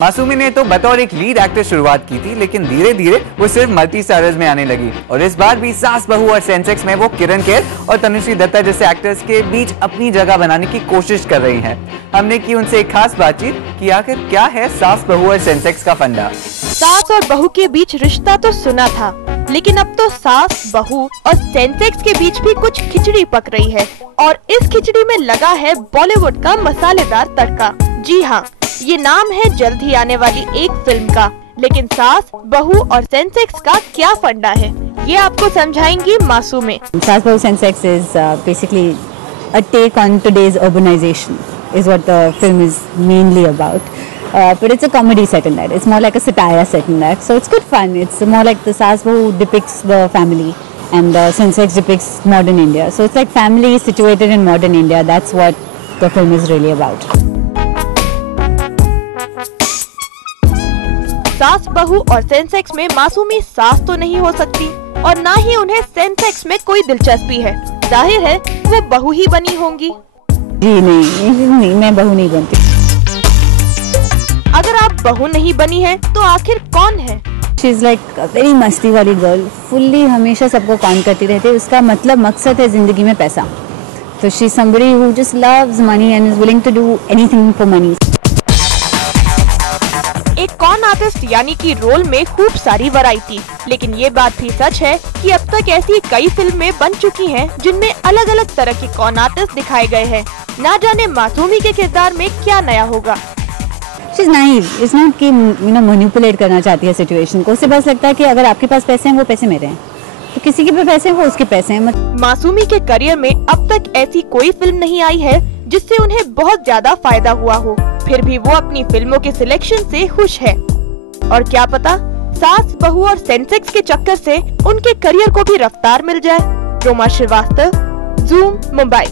मासूमी ने तो बतौर एक लीड एक्टर शुरुआत की थी, लेकिन धीरे धीरे वो सिर्फ मल्टी स्टारर्स में आने लगी और इस बार भी सास बहू और सेंसेक्स में वो किरण खेर और तनुश्री दत्ता जैसे एक्टर्स के बीच अपनी जगह बनाने की कोशिश कर रही हैं। हमने की उनसे एक खास बातचीत कि आखिर क्या है सास बहू और सेंसेक्स का फंडा। सास और बहू के बीच रिश्ता तो सुना था, लेकिन अब तो सास बहू और सेंसेक्स के बीच भी कुछ खिचड़ी पक रही है और इस खिचड़ी में लगा है बॉलीवुड का मसालेदार तड़का। जी हाँ, ये नाम है जल्द ही आने वाली एक फिल्म का। लेकिन सास बहू और सेंसेक्स का क्या फंडा है, ये आपको समझाएंगी मासूमे। सास बहू Sensex is basically a take on today's urbanization is what the film is mainly about. But it's a comedy set in that. It's more like a satire set in that. So it's good fun. It's more like the Saas Bahu depicts the family and the Sensex depicts modern India. So it's like family situated in modern India. That's what the film is really about. सास बहू और Sensex में मासूमी सास तो नहीं हो सकती और ना ही उन्हें सेंसेक्स में कोई दिलचस्पी है। जाहिर है वो बहू ही बनी होंगी। जी नहीं, मैं बहू नहीं बनती। अगर आप बहू नहीं बनी है तो आखिर कौन है? शी इज लाइक वेरी मस्ती वाली गर्ल, फुल्ली हमेशा सबको कॉन करती रहती है। उसका मतलब मकसद है जिंदगी में पैसा। तो she is somebody who just loves money and is willing to do anything for money. एक कॉन आर्टिस्ट यानी कि रोल में खूब सारी वैरायटी, लेकिन ये बात भी सच है कि अब तक ऐसी कई फिल्में बन चुकी हैं जिनमें अलग अलग तरह के कॉन आर्टिस्ट दिखाए गए हैं। ना जाने मासूमी के किरदार में क्या नया होगा। She's naive. It's not कि मैनिपुलेट करना चाहती है सिचुएशन को। उसे बस लगता है कि अगर आपके पास पैसे हैं वो पैसे मेरे हैं, तो किसी के पे पैसे हैं वो उसके पैसे हैं। मासूमी के करियर में अब तक ऐसी कोई फिल्म नहीं आई है जिससे उन्हें बहुत ज्यादा फायदा हुआ हो, फिर भी वो अपनी फिल्मों के सिलेक्शन से खुश है। और क्या पता सास बहू और सेंसेक्स के चक्कर से उनके करियर को भी रफ्तार मिल जाए। रोमा श्रीवास्तव, ज़ूम, मुंबई।